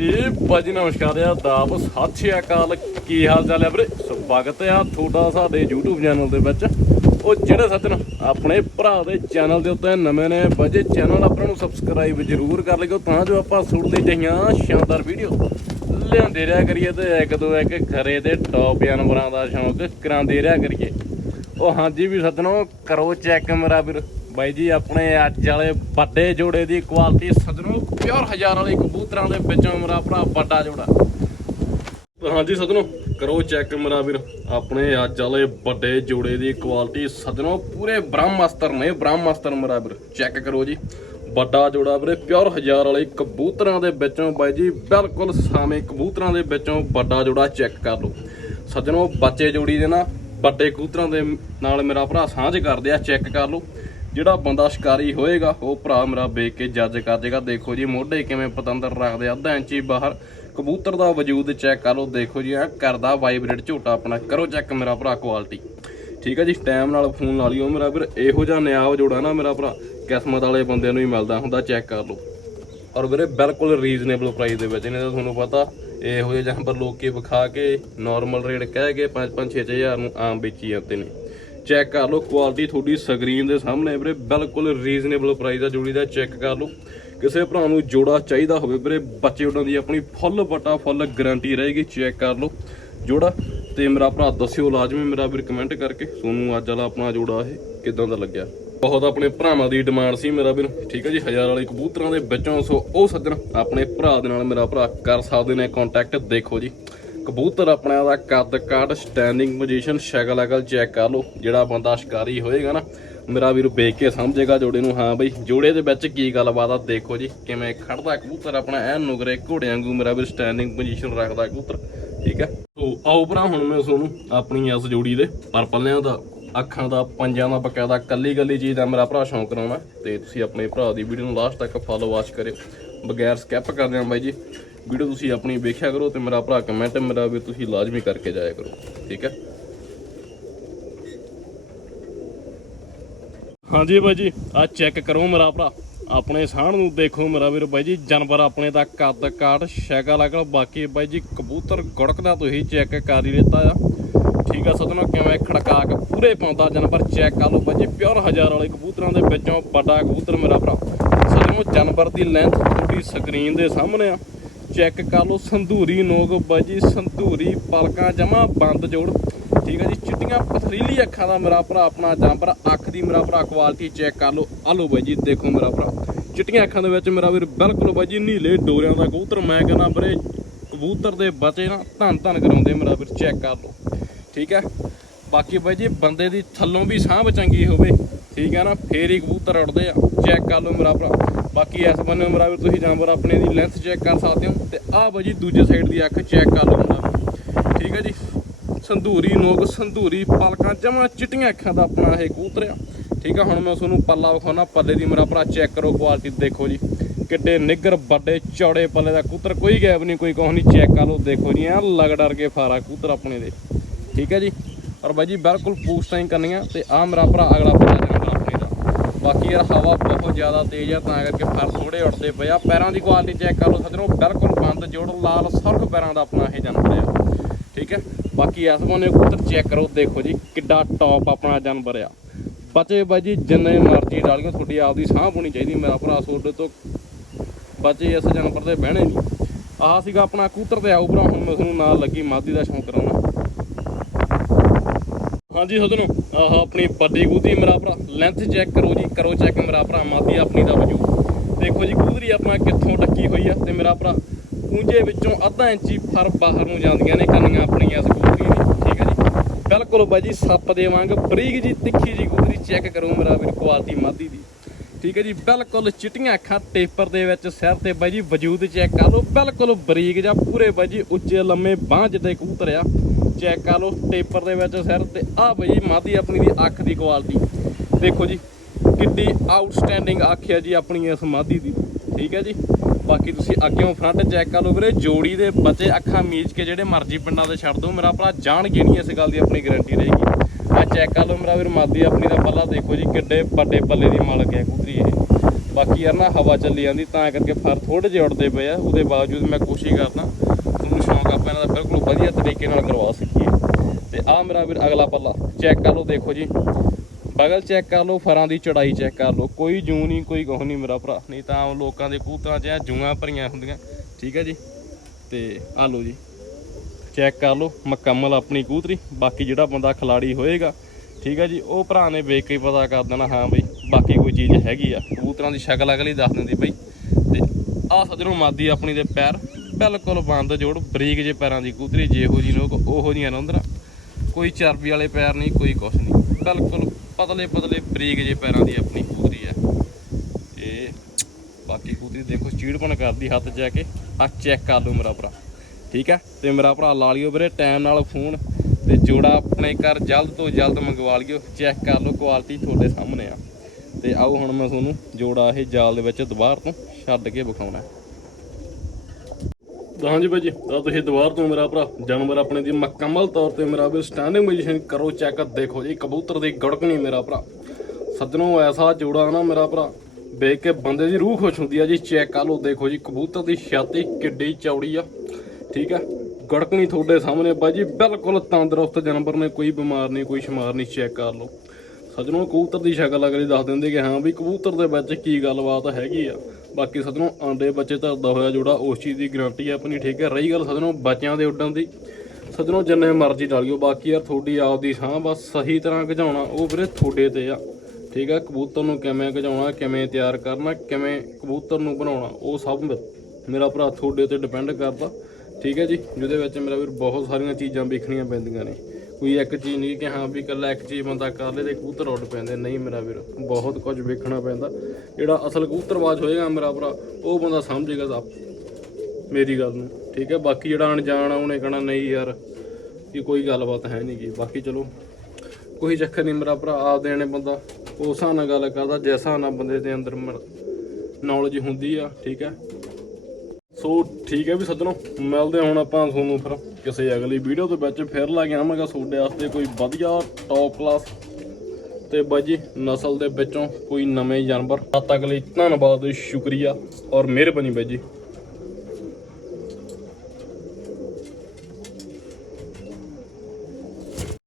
ਹਾਂਜੀ ਬਾਜੀ ਨਮਸਕਾਰ ਆ ਦਾਬ ਸਤਿ ਸ਼੍ਰੀ ਅਕਾਲ। ਕੀ ਹਾਲ ਚਾਲ ਹੈ ਵੀਰੇ? ਸਵਾਗਤ ਹੈ ਤੁਹਾਡਾ ਸਾਡੇ YouTube ਚੈਨਲ ਦੇ ਵਿੱਚ। ਉਹ ਜਿਹੜੇ ਸੱਜਣ ਆਪਣੇ ਭਰਾ ਦੇ ਚੈਨਲ ਦੇ ਉੱਤੇ ਨਵੇਂ ਨੇ ਬਾਜੀ ਚੈਨਲ ਆਪਣਾ ਨੂੰ ਸਬਸਕ੍ਰਾਈਬ ਜ਼ਰੂਰ ਕਰ ਲਿਓ ਤਾਂ ਜੋ ਆਪਾਂ ਸੁਣਦੇ ਜਹੀਆਂ ਸ਼ਾਨਦਾਰ ਵੀਡੀਓ ਲਿਆਂਦੇ ਰਿਹਾ ਕਰੀਏ ਤੇ ਇੱਕ ਦੋ ਇੱਕ ਖਰੇ ਦੇ ਟੌਪ ਜਾਨਵਰਾਂ ਦਾ ਸ਼ੌਂਕ ਕਰਾਉਂਦੇ ਰਿਹਾ ਕਰੀਏ। ਉਹ ਹਾਂਜੀ ਵੀ ਸੱਜਣੋ, ਕਰੋ ਚੈੱਕ ਮੇਰਾ ਵੀਰ। ਬਾਈ ਜੀ, ਆਪਣੇ ਅੱਜ ਵਾਲੇ ਵੱਡੇ ਜੋੜੇ ਦੀ ਕੁਆਲਿਟੀ ਸਦਨੋਂ ਪਿਓਰ ਹਜ਼ਾਰ ਵਾਲੇ ਕਬੂਤਰਾਂ ਦੇ ਵਿੱਚੋਂ ਮੇਰਾ ਭਰਾ ਵੱਡਾ ਜੋੜਾ। ਹਾਂਜੀ ਸੱਜਣੋ, ਕਰੋ ਚੈੱਕ ਮੇਰਾ ਵੀਰ। ਆਪਣੇ ਅੱਜ ਵਾਲੇ ਵੱਡੇ ਜੋੜੇ ਦੀ ਕੁਆਲਿਟੀ ਸੱਜਣੋ, ਪੂਰੇ ਬ੍ਰਹਮਸਤਰ ਨੇ, ਬ੍ਰਹਮਸਤਰ ਮੇਰਾ ਵੀਰ। ਚੈੱਕ ਕਰੋ ਜੀ। ਵੱਡਾ ਜੋੜਾ ਵੀਰੇ ਪਿਓਰ ਹਜ਼ਾਰ ਵਾਲੇ ਕਬੂਤਰਾਂ ਦੇ ਵਿੱਚੋਂ ਬਾਈ ਜੀ, ਬਿਲਕੁਲ ਸਾਵੇਂ ਕਬੂਤਰਾਂ ਦੇ ਵਿੱਚੋਂ ਵੱਡਾ ਜੋੜਾ ਚੈੱਕ ਕਰ ਲਓ। ਸੱਜਣੋ, ਬੱਚੇ ਜੋੜੀ ਦੇ ਨਾ, ਵੱਡੇ ਕਬੂਤਰਾਂ ਦੇ ਨਾਲ ਮੇਰਾ ਭਰਾ ਸਾਂਝ ਕਰਦੇ ਆ ਚੈੱਕ ਕਰ ਲਓ। ਜਿਹੜਾ ਬੰਦਾ ਸ਼ਿਕਾਰੀ ਹੋਏਗਾ, ਉਹ ਭਰਾ ਮੇਰਾ ਵੇਖ ਕੇ ਜੱਜ ਕਰ ਜੇਗਾ। ਦੇਖੋ ਜੀ, ਮੋਢੇ ਕਿਵੇਂ ਪਤੰਦਰ ਰੱਖਦੇ ਅੱਧਾ ਇੰਚੀ ਬਾਹਰ। ਕਬੂਤਰ ਦਾ ਵਜੂਦ ਚੈੱਕ ਕਰ ਲਓ, ਦੇਖੋ ਜੀ ਆ ਕਰਦਾ ਵਾਈਬ੍ਰੇਟ ਝੋਟਾ ਆਪਣਾ ਕਰੋ ਚੈੱਕ ਮੇਰਾ ਭਰਾ ਕੁਆਲਿਟੀ ਠੀਕ ਹੈ ਜੀ ਟਾਈਮ ਨਾਲ ਫੋਨ ਲਾ ਲਿਓ ਮੇਰਾ ਵੀਰ, ਇਹੋ ਜਿਹਾ ਨਿਆਵ ਜੋੜਾ ਨਾ ਮੇਰਾ ਭਰਾ, ਕਿਸਮਤ ਵਾਲੇ ਬੰਦਿਆਂ ਨੂੰ ਹੀ ਮਿਲਦਾ ਹੁੰਦਾ ਚੈੱਕ ਕਰ ਲਓ। ਔਰ ਵੀਰੇ, ਬਿਲਕੁਲ ਰੀਜ਼ਨੇਬਲ ਪ੍ਰਾਈਸ ਦੇ ਵਿੱਚ, ਇਹਨੇ ਤਾਂ ਤੁਹਾਨੂੰ ਪਤਾ, ਇਹੋ ਜਿਹੇ ਜਹਾਂ ਪਰ ਲੋਕੀ ਵਿਖਾ ਕੇ ਨਾਰਮਲ ਰੇਟ ਕਹਿ ਕੇ 5-5 6000 ਨੂੰ ਆਮ ਵੇਚੀ ਜਾਂਦੇ ਨੇ। ਚੈੱਕ ਕਰ ਲਓ ਕੁਆਲਿਟੀ ਤੁਹਾਡੀ ਸਕਰੀਨ ਦੇ ਸਾਹਮਣੇ ਵੀਰੇ, ਬਿਲਕੁਲ ਰੀਜ਼ਨੇਬਲ ਪ੍ਰਾਈਸ ਦਾ ਜੋੜੀ ਦਾ, ਚੈੱਕ ਕਰ ਲਓ। ਕਿਸੇ ਭਰਾ ਨੂੰ ਜੋੜਾ ਚਾਹੀਦਾ ਹੋਵੇ ਵੀਰੇ, ਬੱਚੇ ਉਹਨਾਂ ਦੀ ਆਪਣੀ ਫੁੱਲ ਬਟਾ ਫੁੱਲ ਗਾਰੰਟੀ ਰਹੇਗੀ, ਚੈੱਕ ਕਰ ਲਓ। ਜੋੜਾ, ਤੇ ਮੇਰਾ ਭਰਾ ਦੱਸਿਓ ਲਾਜ਼ਮੀ, ਮੇਰਾ ਵੀਰ ਕਮੈਂਟ ਕਰਕੇ। ਤੁਹਾਨੂੰ ਅੱਜ ਵਾਲਾ ਆਪਣਾ ਜੋੜਾ ਇਹ ਕਿਦਾਂ ਦਾ ਲੱਗਿਆ? ਬਹੁਤ ਆਪਣੇ ਭਰਾਵਾਂ ਦੀ ਡਿਮਾਂਡ ਸੀ ਮੇਰਾ ਵੀਰ, ਠੀਕ ਹੈ ਜੀ? ਹਜ਼ਾਰ ਵਾਲੇ ਕਬੂਤਰਾਂ ਦੇ ਵਿੱਚੋਂ, ਸੋ ਉਹ ਸੱਜਣ ਆਪਣੇ ਭਰਾ ਦੇ ਨਾਲ ਮੇਰਾ ਭਰਾ ਕਰ ਸਕਦੇ ਨੇ ਕੰਟੈਕਟ ਦੇਖੋ ਜੀ। ਕਬੂਤਰ ਆਪਣਿਆਂ ਦਾ ਕੱਦ ਕਾਟ ਸਟੈਂਡਿੰਗ ਪੋਜੀਸ਼ਨ ਸ਼ਕਲ ਅਕਲ ਚੈੱਕ ਕਰ ਲਓ, ਜਿਹੜਾ ਬੰਦਾ ਸ਼ਿਕਾਰੀ ਹੋਏਗਾ ਨਾ, ਮੇਰਾ ਵੀਰ ਵੇਖ ਕੇ ਸਮਝੇਗਾ ਜੋੜੇ ਨੂੰ, ਹਾਂ ਬਈ, ਜੋੜੇ ਦੇ ਵਿੱਚ ਕੀ ਗੱਲਬਾਤ ਆ, ਦੇਖੋ ਜੀ, ਕਿਵੇਂ ਖੜਦਾ ਕਬੂਤਰ ਆਪਣਾ ਐ ਨੁਗਰੇ ਘੋੜਿਆਂ ਵਾਂਗੂ ਮੇਰਾ ਵੀਰ ਸਟੈਂਡਿੰਗ ਪੋਜੀਸ਼ਨ ਰੱਖਦਾ ਕਬੂਤਰ, ਠੀਕ ਹੈ? ਸੋ, ਆਓ ਭਰਾ, ਹੁਣ ਮੈਂ ਤੁਹਾਨੂੰ ਆਪਣੀ ਇਸ ਜੋੜੀ ਦੇ ਪਰ ਪੱਲਿਆਂ ਦਾ, ਅੱਖਾਂ ਦਾ, ਪੰਜਾਂ ਦਾ ਬਕਾਇਦਾ ਕੱਲੀ ਕੱਲੀ ਚੀਜ਼ ਦਾ ਮੇਰਾ ਭਰਾ ਸ਼ੌਂਕ ਕਰਾਉਣਾ ਤੇ ਤੁਸੀਂ ਆਪਣੇ ਭਰਾ ਦੀ ਵੀਡੀਓ ਨੂੰ ਲਾਸਟ ਤੱਕ ਫਾਲੋ ਵਾਚ ਕਰਿਓ, ਬਗੈਰ ਸਕਿਪ ਕਰਦੇ ਆ ਬਾਈ ਜੀ। ਵੀਡੀਓ ਤੁਸੀਂ ਆਪਣੀ ਵੇਖਿਆ ਕਰੋ ਤੇ ਮੇਰਾ ਭਰਾ ਕਮੈਂਟ ਮੇਰਾ ਵੀ ਤੁਸੀਂ ਲਾਜ਼ਮੀ ਕਰਕੇ ਜਾਇਆ ਕਰੋ, ਠੀਕ ਹੈ? ਹਾਂਜੀ ਬਾਈ ਜੀ ਆ ਚੈੱਕ ਕਰੋ ਮੇਰਾ ਭਰਾ। ਆਪਣੇ ਸਾਹਣ ਨੂੰ ਦੇਖੋ ਮੇਰਾ ਵੀਰ ਬਾਈ ਜੀ, ਜਾਨਵਰ ਆਪਣੇ ਦਾ ਕੱਦ ਕਾਟ ਸ਼ਕਲ ਅਕਲ ਬਾਕੀ ਬਾਈ ਜੀ ਕਬੂਤਰ ਗੁੜਕਦਾ ਤੁਸੀਂ ਚੈੱਕ ਕਰ ਹੀ ਦਿੱਤਾ ਆ। ਠੀਕ ਆ ਸਤਨੋ ਕਿਵੇਂ ਖੜਕਾ ਕੇ ਪੂਰੇ ਪਾਉਂਦਾ ਜਾਨਵਰ ਚੈੱਕ ਕਰ ਲਓ ਬਾਈ ਜੀ ਪਿਓਰ ਹਜ਼ਾਰ ਵਾਲੇ ਕਬੂਤਰਾਂ ਦੇ ਵਿੱਚੋਂ ਵੱਡਾ ਕਬੂਤਰ ਮੇਰਾ ਭਰਾ। ਸਤਨੋ ਜਾਨਵਰ ਦੀ ਲੈਂਥ ਤੁਹਾਡੀ ਸਕਰੀਨ ਦੇ ਸਾਹਮਣੇ ਆ। ਚੈੱਕ ਕਰ ਲਓ, ਸੰਧੂਰੀ ਨੋਕ ਬਾਈ ਜੀ ਸੰਧੂਰੀ ਪਲਕਾਂ ਜਮਾ ਬੰਦ ਜੋੜ। ਠੀਕ ਹੈ ਜੀ, ਚਿੱਟੀਆਂ ਪਥਰੀਲੀ ਅੱਖਾਂ ਦਾ ਮੇਰਾ ਭਰਾ, ਆਪਣਾ ਜਾਨਵਰ ਅੱਖ ਦੀ ਮੇਰਾ ਭਰਾ ਕੁਆਲਿਟੀ ਚੈੱਕ ਕਰ ਲਓ। ਆ ਲਓ ਬਾਈ ਜੀ, ਦੇਖੋ ਮੇਰਾ ਭਰਾ। ਚਿੱਟੀਆਂ ਅੱਖਾਂ ਦੇ ਵਿੱਚ ਮੇਰਾ ਵੀਰ ਬਿਲਕੁਲ ਬਾਈ ਜੀ ਨੀਲੇ ਡੋਰਿਆਂ ਦਾ ਕਬੂਤਰ। ਮੈਂ ਕਹਿੰਦਾ ਵੀਰੇ, ਕਬੂਤਰ ਦੇ ਬਚੇ ਨਾ, ਧੰਨ ਧੰਨ ਕਰਾਉਂਦੇ ਮੇਰਾ ਵੀਰ, ਚੈੱਕ ਕਰ ਲਓ। ਠੀਕ ਹੈ ਬਾਕੀ ਬਾਈ ਜੀ, ਬੰਦੇ ਦੀ ਥੱਲੋਂ ਵੀ ਸਾਂਭ ਚੰਗੀ ਹੋਵੇ। ਠੀਕ ਹੈ ਨਾ, ਫੇਰ ਹੀ ਕਬੂਤਰ ਉੱਡਦੇ ਆ। ਚੈੱਕ ਕਰ ਲਓ ਮੇਰਾ ਭਰਾ। ਬਾਕੀ ਇਸ ਬੰਨੇ ਮੇਰਾ ਵੀਰ ਤੁਸੀਂ ਜਾਨਵਰ ਆਪਣੇ ਦੀ ਲੈਂਥ ਚੈੱਕ ਕਰ ਸਕਦੇ ਹੋ ਤੇ ਆਹ ਬਾਈ ਜੀ ਦੂਜੇ ਸਾਈਡ ਦੀ ਅੱਖ ਚੈੱਕ ਕਰ ਲਓ ਮੇਰਾ ਠੀਕ ਹੈ ਜੀ? ਸੰਧੂਰੀ ਨੋਕ, ਸੰਧੂਰੀ ਪਲਕਾਂ, ਜਮਾ ਚਿੱਟੀਆਂ ਅੱਖਾਂ ਦਾ ਆਪਣਾ ਇਹ ਕਬੂਤਰ ਆ। ਠੀਕ ਆ, ਹੁਣ ਮੈਂ ਤੁਹਾਨੂੰ ਪੱਲਾ ਵਿਖਾਉਣਾ, ਪੱਲੇ ਦੀ ਮੇਰਾ ਭਰਾ ਚੈੱਕ ਕਰੋ ਕੁਆਲਿਟੀ ਦੇਖੋ ਜੀ। ਕਿੱਡੇ ਨਿੱਗਰ ਵੱਡੇ, ਚੌੜੇ ਪੱਲੇ ਦਾ ਕਬੂਤਰ, ਕੋਈ ਗੈਪ ਨਹੀਂ, ਕੋਈ ਕੁਛ ਨਹੀਂ ਚੈੱਕ ਕਰ ਲਓ, ਦੇਖੋ ਜੀ ਆ ਲਗ ਡਰ ਕੇ ਫਾਰਾ ਕਬੂਤਰ ਆਪਣੇ ਦੇ। ਠੀਕ ਹੈ ਜੀ? ਔਰ ਬਾਈ ਜੀ ਬਿਲਕੁਲ ਪੂਛਤਾਂ ਹੀ ਕਰਨੀਆਂ ਤੇ ਆ ਮੇਰਾ ਭਰਾ ਅਗਲਾ ਪੱਲਾ ਬਾਕੀ ਯਾਰ ਹਵਾ ਬਹੁਤ ਜ਼ਿਆਦਾ ਤੇਜ਼ ਆ, ਤਾਂ ਕਰਕੇ ਫਰ ਥੋੜੇ ਉੱਡਦੇ ਪਏ ਆ। ਪੈਰਾਂ ਦੀ ਕੁਆਲਿਟੀ ਚੈੱਕ ਕਰ ਲਓ ਸੱਜਣੋ, ਬਿਲਕੁਲ ਬੰਦ, ਜੋੜ ਲਾਲ ਸੁਰਖ ਪੈਰਾਂ ਦਾ ਆਪਣਾ ਇਹ ਜਾਨਵਰ ਆ। ਠੀਕ ਹੈ? ਬਾਕੀ ਇਸ ਬੰਨੇ ਕਬੂਤਰ ਚੈੱਕ ਕਰੋ, ਦੇਖੋ ਜੀ, ਕਿੱਡਾ ਟੌਪ ਆਪਣਾ ਜਾਨਵਰ ਆ। ਬਚੇ ਬਾਜੀ, ਜਿੰਨੇ ਮਰਜ਼ੀ ਡਾਲੀਆਂ, ਤੁਹਾਡੀ ਆਪਦੀ ਸਾਂਭ ਹੋਣੀ ਚਾਹੀਦੀ, ਮੇਰਾ ਭਰਾ ਸੋਡੇ ਤੋਂ ਬਚੇ ਇਸ ਜਾਨਵਰ ਦੇ ਬਹਿਣੇ ਨਹੀਂ। ਆਹ ਸੀਗਾ ਆਪਣਾ ਕਬੂਤਰ ਤੇ ਆਊ ਭਰਾ, ਹੁਣ ਮੈਂ ਤੁਹਾਨੂੰ ਨਾਲ ਲੱਗੀ ਮਾਦੀ ਦਾ ਸ਼ੌਂਕ ਕਰਾਉਣਾ। ਹਾਂਜੀ ਸਦਨੋ ਆਹ ਆਪਣੀ ਵੱਡੀ ਕਬੂਤਰੀ ਮੇਰਾ ਭਰਾ ਲੈਂਥ ਚੈੱਕ ਕਰੋ ਜੀ, ਕਰੋ ਚੈੱਕ ਮੇਰਾ ਭਰਾ, ਮਾਦੀ ਆਪਣੀ ਦਾ ਵਜੂ। ਦੇਖੋ ਜੀ ਕੂਦਰੀ ਆਪਣਾ ਕਿੱਥੋਂ ਟੱਕੀ ਹੋਈ ਆ ਤੇ ਮੇਰਾ ਭਰਾ ਪੂੰਜੇ ਵਿੱਚੋਂ ਅੱਧਾ ਇੰਚੀ ਫਰ ਬਾਹਰ ਨੂੰ ਜਾਂਦੀਆਂ ਨੇ ਕੰਨੀਆਂ ਆਪਣੀਆਂ ਇਸ ਦੀ, ਠੀਕ ਹੈ ਜੀ? ਬਿਲਕੁਲ ਬਾਈ ਜੀ, ਸੱਪ ਦੇ ਵਾਂਗ ਬਰੀਕ ਜੀ ਤਿੱਖੀ ਜੀ ਕਬੂਤਰੀ ਚੈੱਕ ਕਰੋ ਮੇਰਾ ਵੀਰ, ਕੁਆਲਿਟੀ ਮਾਦੀ ਦੀ। ਠੀਕ ਹੈ ਜੀ, ਬਿਲਕੁਲ ਚਿੱਟੀਆਂ ਅੱਖਾਂ ਟੇਪਰ ਦੇ ਵਿੱਚ ਸਿਰ ਤੇ ਬਾਈ ਜੀ, ਵਜੂਦ ਚੈੱਕ ਕਰ ਲਓ, ਬਿਲਕੁਲ ਬਰੀਕ ਜਾਂ ਪੂਰੇ ਬਾਈ ਜੀ, ਉੱਚੇ ਲੰਮੇ ਬਾਂਹ ਜਿੱਡੇ ਕਬੂਤਰ ਆ, ਚੈੱਕ ਕਰ ਲਓ, ਟੇਪਰ ਦੇ ਵਿੱਚ ਸਿਰ ਤੇ, ਆ ਬਾਈ ਜੀ, ਮਾਦੀ ਆਪਣੀ ਦੀ ਅੱਖ ਦੀ ਕੁਆਲਿਟੀ ਦੇਖੋ ਜੀ, ਕਿੱਡੀ ਆਊਟਸਟੈਂਡਿੰਗ ਅੱਖ ਹੈ ਜੀ ਆਪਣੀ ਇਸ ਮਾਦੀ ਦੀ। ਠੀਕ ਹੈ ਜੀ, ਬਾਕੀ ਤੁਸੀਂ ਅੱਗੇੋਂ ਫਰੰਟ ਚੈੱਕ ਕਰ ਲਓ ਵੀਰੇ, ਜੋੜੀ ਦੇ ਬੱਚੇ ਅੱਖਾਂ ਮੀਚ ਕੇ ਜਿਹੜੇ ਮਰਜ਼ੀ ਪਿੰਡਾਂ ਦੇ ਛੱਡ ਦੋ ਮੇਰਾ ਭਰਾ ਜਾਣਗੇ ਨਹੀਂ ਇਸ ਗੱਲ ਦੀ ਆਪਣੀ ਗਾਰੰਟੀ ਰਹੇਗੀ। ਆ ਚੈੱਕ ਕਰ ਲਓ, ਮੇਰਾ ਵੀਰ ਮਾਦੀ ਆਪਣੀ ਦਾ ਪੱਲਾ ਦੇਖੋ ਜੀ, ਕਿੱਡੇ ਵੱਡੇ ਪੱਲੇ ਦੀ ਮਾਲਕ ਹੈ ਬਾਕੀ ਯਾਰ ਨਾ ਹਵਾ ਚੱਲੀ ਜਾਂਦੀ, ਤਾਂ ਕਰਕੇ ਫਰ ਥੋੜੇ ਜਿਹੇ ਉੱਡਦੇ ਪਏ ਆ। ਉਹਦੇ ਬਾਵਜੂਦ ਮੈਂ ਕੋਸ਼ਿਸ਼ ਕਰਦਾ ਤੁਹਾਨੂੰ ਸ਼ੌਂਕ ਆਪਾਂ ਇਹਨਾਂ ਦਾ ਬਿਲਕੁਲ ਵਧੀਆ ਤਰੀਕੇ ਨਾਲ ਕਰਵਾ ਸਕੀਏ। ਤੇ ਆ ਮੇਰਾ ਵੀਰ ਅਗਲਾ ਪੱਲਾ, ਚੈੱਕ ਕਰ ਲਓ, ਦੇਖੋ ਜੀ। ਬਗਲ ਚੈੱਕ ਕਰ ਲਓ, ਫਰਾਂ ਦੀ ਚੜਾਈ ਚੈੱਕ ਕਰ ਲਓ। ਕੋਈ ਜੂ ਨਹੀਂ, ਕੋਈ ਕੁਛ ਨਹੀਂ ਮੇਰਾ ਭਰਾ। ਨਹੀਂ ਤਾਂ ਆਮ ਲੋਕਾਂ ਦੇ ਕੂਤਾਂ 'ਚ ਐਂ ਜੂਆਂ ਭਰੀਆਂ ਹੁੰਦੀਆਂ। ਠੀਕ ਹੈ ਜੀ? ਤੇ ਆ ਲਓ ਜੀ। ਚੈੱਕ ਕਰ ਲਓ, ਮੁਕੰਮਲ ਆਪਣੀ ਕੂਤਰੀ। ਬਾਕੀ ਜਿਹੜਾ ਬੰਦਾ ਖਿਲਾੜੀ ਹੋਏਗਾ, ਠੀਕ ਹੈ ਜੀ, ਉਹ ਭਰਾ ਨੇ ਵੇਖ ਕੇ ਪਤਾ ਕਰ ਦੇਣਾ, ਹਾਂ ਬਈ। ਕੋਈ ਚੀਜ਼ ਹੈਗੀ ਆ। ਕਬੂਤਰਾਂ ਦੀ ਸ਼ਕਲ ਅਗਲੀ ਦੱਸ ਦਿੰਦੀ ਬਈ। ਤੇ ਆਹ ਸੱਜਣੋਂ ਮਾਦੀ ਆਪਣੀ ਦੇ ਪੈਰ। ਬਿਲਕੁਲ ਬੰਦ ਜੋੜ, ਬਰੀਕ ਜੇ ਪੈਰਾਂ ਦੀ ਕੂਤਰੀ ਜਿਹੋ ਜੀ ਲੋਕ, ਉਹੋ ਜੀਆਂ ਨੰਦਰਾ ਕੋਈ ਚਰਬੀ ਵਾਲੇ ਪੈਰ ਨਹੀਂ, ਕੋਈ ਕੁਛ ਨਹੀਂ। ਬਿਲਕੁਲ ਪਤਲੇ ਪਤਲੇ, ਬਰੀਕ ਜੇ ਪੈਰਾਂ ਦੀ ਆਪਣੀ ਕੂਤਰੀ ਆ। ਤੇ ਬਾਕੀ ਕੂਤਰੀ ਦੇਖੋ ਚੀੜਪਣ ਕਰਦੀ ਹੱਥ ਜਾ ਕੇ। ਆ ਚੈੱਕ ਕਰ ਲਓ ਮੇਰਾ ਭਰਾ। ਠੀਕ ਆ? ਤੇ ਮੇਰਾ ਭਰਾ ਲਾ ਲਿਓ ਵੀਰੇ, ਟਾਈਮ ਨਾਲ ਫੋਨ। ਤੇ ਜੋੜਾ ਆਪਣੇ ਘਰ ਜਲਦ ਤੋਂ ਜਲਦ ਮੰਗਵਾ ਲਿਓ। ਚੈੱਕ ਕਰ ਲਓ, ਕੁਆਲਿਟੀ ਤੁਹਾਡੇ ਸਾਹਮਣੇ ਆ। ਤੇ ਆਓ ਹੁਣ ਮੈਂ ਤੁਹਾਨੂੰ ਜੋੜਾ ਇਹ ਜਾਲ ਦੇ ਵਿੱਚ ਦੁਬਾਰ ਤੋਂ ਛੱਡ ਕੇ ਵਿਖਾਉਣਾ। ਹਾਂਜੀ ਭਾਈ ਜੀ ਤਾਂ ਤੁਸੀਂ ਦੁਬਾਰ ਤੋਂ ਮੇਰਾ ਭਰਾ, ਜਾਨਵਰ ਆਪਣੇ ਦੀ ਮੁਕੰਮਲ ਤੌਰ ਤੇ ਮੇਰਾ ਵੀ ਸਟੈਂਡਿੰਗ ਪੋਜੀਸ਼ਨ ਕਰੋ ਚੈੱਕ ਦੇਖੋ ਜੀ, ਕਬੂਤਰ ਦੀ ਗੜਕਣੀ ਮੇਰਾ ਭਰਾ। ਸੱਜਣੋਂ, ਐਸਾ ਜੋੜਾ ਨਾ ਮੇਰਾ ਭਰਾ, ਵੇਖ ਕੇ ਬੰਦੇ ਦੀ ਰੂਹ ਖੁਸ਼ ਹੁੰਦੀ ਆ ਜੀ ਚੈੱਕ ਕਰ ਲਓ, ਦੇਖੋ ਜੀ, ਕਬੂਤਰ ਦੀ ਛਾਤੀ ਕਿੱਡੀ ਚੌੜੀ ਆ। ਠੀਕ ਆ? ਗੜਕਣੀ ਤੁਹਾਡੇ ਸਾਹਮਣੇ ਬਾਈ ਜੀ ਬਿਲਕੁਲ ਤੰਦਰੁਸਤ ਜਾਨਵਰ ਨੇ, ਕੋਈ ਬਿਮਾਰ ਨਹੀਂ, ਕੋਈ ਸ਼ਮਾਰ ਨਹੀਂ ਚੈੱਕ ਕਰ ਲਓ। ਸੱਜਣੋਂ, ਕਬੂਤਰ ਦੀ ਸ਼ਕਲ ਅਗਲੀ ਦੱਸ ਦਿੰਦੇ ਕਿ ਹਾਂ ਵੀ ਕਬੂਤਰ ਦੇ ਵਿੱਚ ਕੀ ਗੱਲਬਾਤ ਹੈਗੀ ਆ। ਬਾਕੀ ਸੱਜਣੋਂ, ਆਂਡੇ ਬੱਚੇ ਧਰਦਾ ਹੋਇਆ ਜੋੜਾ, ਉਸ ਚੀਜ਼ ਦੀ ਗਾਰੰਟੀ ਆਪਣੀ, ਠੀਕ ਹੈ ਰਹੀ ਗੱਲ ਸੱਜਣੋਂ, ਬੱਚਿਆਂ ਦੇ ਉੱਡਣ ਦੀ। ਸੱਜਣੋਂ, ਜਿੰਨੇ ਮਰਜ਼ੀ ਡਾਲਿਓ ਬਾਕੀ ਯਾਰ ਤੁਹਾਡੀ ਆਪ ਦੀ ਸਾਹ ਬਸ ਸਹੀ ਤਰ੍ਹਾਂ ਗਜਾਉਣਾ ਉਹ ਵੀਰੇ ਤੁਹਾਡੇ ਤੇ ਆ। ਠੀਕ ਆ? ਕਬੂਤਰ ਨੂੰ ਕਿਵੇਂ ਗਜਾਉਣਾ ਕਿਵੇਂ ਤਿਆਰ ਕਰਨਾ, ਕਿਵੇਂ ਕਬੂਤਰ ਨੂੰ ਬਣਾਉਣਾ, ਉਹ ਸਭ ਮੇਰਾ ਭਰਾ ਤੁਹਾਡੇ ਤੇ ਡਿਪੈਂਡ ਕਰਦਾ। ਠੀਕ ਹੈ ਜੀ? ਜਿਹਦੇ ਵਿੱਚ ਮੇਰਾ ਵੀਰ ਬਹੁਤ ਸਾਰੀਆਂ ਚੀਜ਼ਾਂ ਵੇਖਣੀਆਂ ਪੈਂਦੀਆਂ ਨੇ। ਕੋਈ ਇੱਕ ਚੀਜ਼ ਨਹੀਂ ਕਿ ਹਾਂ ਵੀ ਇਕੱਲਾ ਇੱਕ ਚੀਜ਼ ਬੰਦਾ ਕਰ ਲੇ ਤੇ ਕਬੂਤਰ ਉੱਡ ਪੈਂਦੇ। ਨਹੀਂ ਮੇਰਾ ਵੀਰ, ਬਹੁਤ ਕੁਝ ਵੇਖਣਾ ਪੈਂਦਾ। ਜਿਹੜਾ ਅਸਲ ਕਬੂਤਰਵਾਜ਼ ਹੋਏਗਾ ਮੇਰਾ ਭਰਾ, ਉਹ ਬੰਦਾ ਸਮਝੇਗਾ ਸਭ, ਮੇਰੀ ਗੱਲ ਨੂੰ। ਠੀਕ ਹੈ, ਬਾਕੀ ਜਿਹੜਾ ਅਣਜਾਣ ਆ, ਉਹਨੇ ਕਹਣਾ ਨਹੀਂ ਯਾਰ, ਇਹ ਕੋਈ ਗੱਲਬਾਤ ਹੈ ਨਹੀਂ ਗੀ। ਬਾਕੀ ਚਲੋ, ਕੋਈ ਚੱਕਰ ਨਹੀਂ ਮੇਰਾ ਭਰਾ, ਆਪਦੇ ਨੇ ਬੰਦਾ, ਉਸ ਹਿਸਾਬ ਨਾਲ ਗੱਲ ਕਰਦਾ, ਜਿਸ ਹਿਸਾਬ ਨਾਲ ਬੰਦੇ ਦੇ ਅੰਦਰ ਨੌਲੇਜ ਹੁੰਦੀ ਆ, ਠੀਕ ਹੈ। ਸੋ, ਠੀਕ ਹੈ ਵੀ ਸੱਜਣੋ, ਮਿਲਦੇ ਹੁਣ ਆਪਾਂ ਤੁਹਾਨੂੰ ਫਿਰ। ਕਿਸੇ ਅਗਲੀ ਵੀਡੀਓ ਦੇ ਵਿੱਚ ਫਿਰ ਲੈ ਕੇ ਆਵਾਂਗਾ ਤੁਹਾਡੇ ਵਾਸਤੇ ਕੋਈ ਵਧੀਆ ਟੌਪ ਕਲਾਸ ਤੇ ਬਾਜੀ ਨਸਲ ਦੇ ਵਿੱਚੋਂ ਕੋਈ ਨਵੇਂ ਜਾਨਵਰ। ਤਦ ਤੱਕ ਲਈ ਧੰਨਵਾਦ, ਸ਼ੁਕਰੀਆ ਔਰ ਮਿਹਰਬਾਨੀ ਬਾਜੀ